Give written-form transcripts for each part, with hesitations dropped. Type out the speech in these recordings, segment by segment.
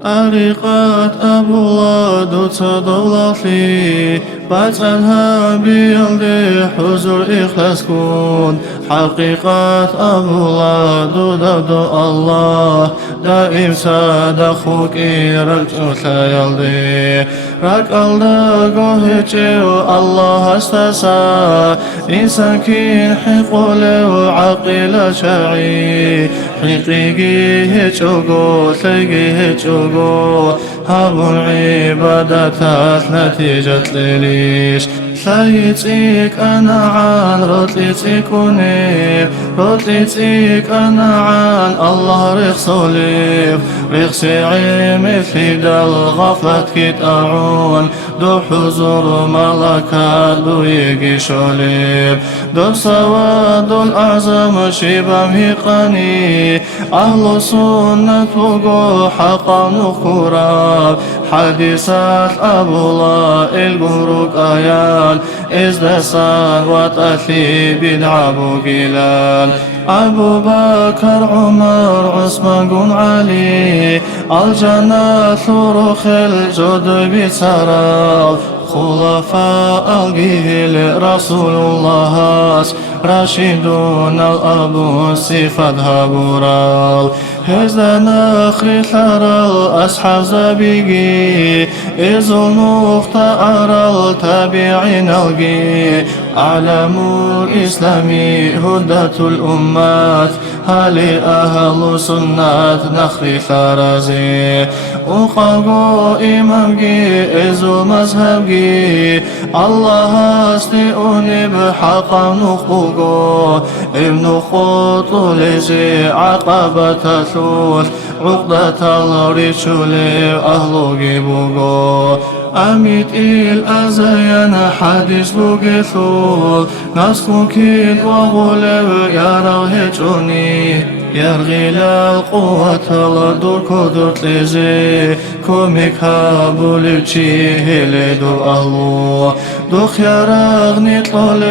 طريقة أبولا دوت دولتي باتنها بيلدي حضور إخلاص كون حقيقة أبولا دو الله دائم صدقك رجعت يلدي رك الله قهجو الله استسا إنسان كين حقول وعقل شعي حقيقي هجوغو تلقي هجوغو هابو عبادتات نتيجة ليش سيتيك أنا عن رتلتيك ونيف رتلتيك أنا عن الله رخصوليف رخصي عيمي في دل غفلت كتاعون دو حضور ملكات دو يجي شوليف دو سواد الأعظم شبه ميقاني أهل سنة وقو حقا نخوراب حديثات أبولا القروق آيان إزدسان وتأثي بدعبو قلال أبو بكر عمر عثمان قن علي الجنة ثرخ الجد بسراب خلفاء الجيل رسول الله راشدون الأبو صفات هبورال هزا نخري ثرى الأصحاب زبيقي إذ المختار التابعين الجي أعلم الإسلامي هدى الأمات هل أهل سنة نخري ثرزي وقاقو إمامجي إذ مذهبجي الله استئني بحقا نخبقو ابن خطو لزي عقبة ثلث عقدة الرجل أهل جيبوغو أميت الأزيان حديث بوغثول نسخو كيد وغلب يرى هجوني يرغي القوة لدور كدرت لزي كوميك هابو لبشيه لدور أهلو دو خيارغني طول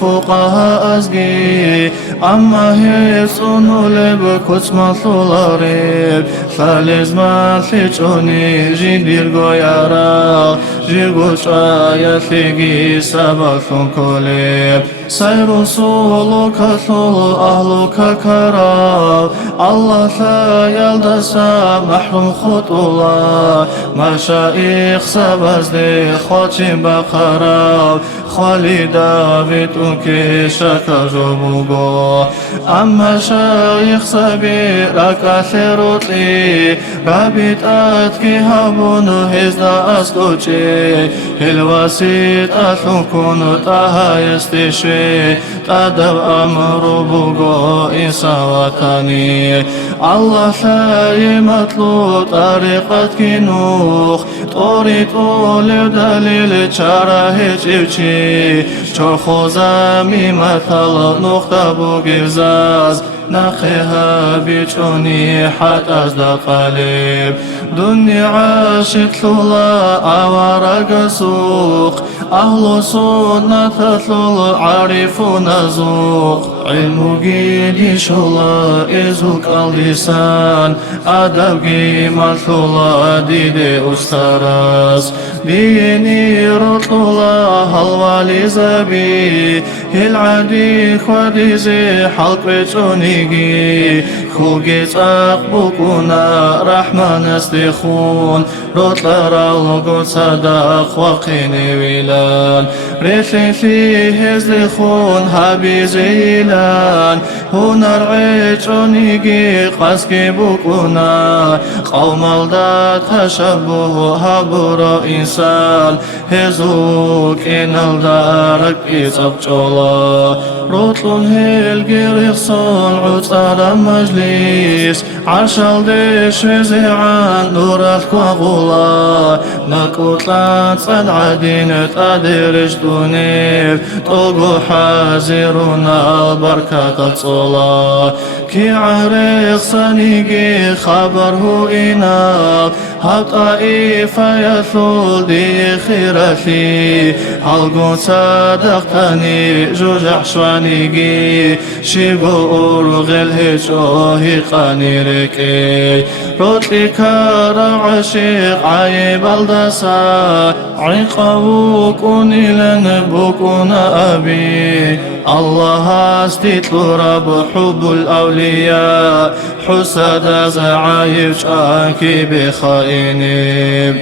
فوقها أزقي أما هي صنو لب كتما ثولاريب ثالث ما ثيجوني جندير غيارا جيغو شايا ثيجي سبثون كوليب سير صولو كثول أهلو ككراب الله ثا يلدسا محروم خطولا مشايخ سبزدي خوتين بخراب خالي دافيد انكي شكا جبوغو أما شايخ سبيرك أثيروتلي رابط أتكي هابون هزنا أسكوشي الوسيط أثنكون تاها يستشي تدب أمر بوغو إنسا وطني الله ثاي مطلوب طريقة كنوخ طوري طول دليل شاره جيوشي شرخو زمي مثل نقطة بوغيزاز نخيها بيشوني حتى أزد قليب دنيا عاشق ثلا أورق سوق أهل سنة تثل عارفون زوق علم جيد شلا إزوك اللسان أدب قيمة ثلا ديد أسترس ديني رطلا هالوالي زبي العدي خديزي حلق بيشونيجي خوجي تقبقنا رحمن استخون رطل رالغو صدق وقيني ويلان ريثي فيه ازلخون هابي زيلان هنا رعيشونيجي قاسكي بقنا قوم الدا تشبه هبور إنسان هزوك إن الدارك إيصاب جولا رطل هيلجي رخصون عطار مجلس عشال ديش وزيعان نورات كواغولا نكوتلات صد عدين تادرش دونيف طوغو حازرونا بركة الصلاة كي عريق صنيقي خبره إناق هالطائفة يثول دي خيرتي هالقون صدقتني جوجع شوانيجي شبور غل هجوهي قاني ركي روتلي كار عشيق عيب الدسا عقابوك ونيلن بوكون أبي الله استيت رب حب الأولياء حسد زعايف شاكي بخائني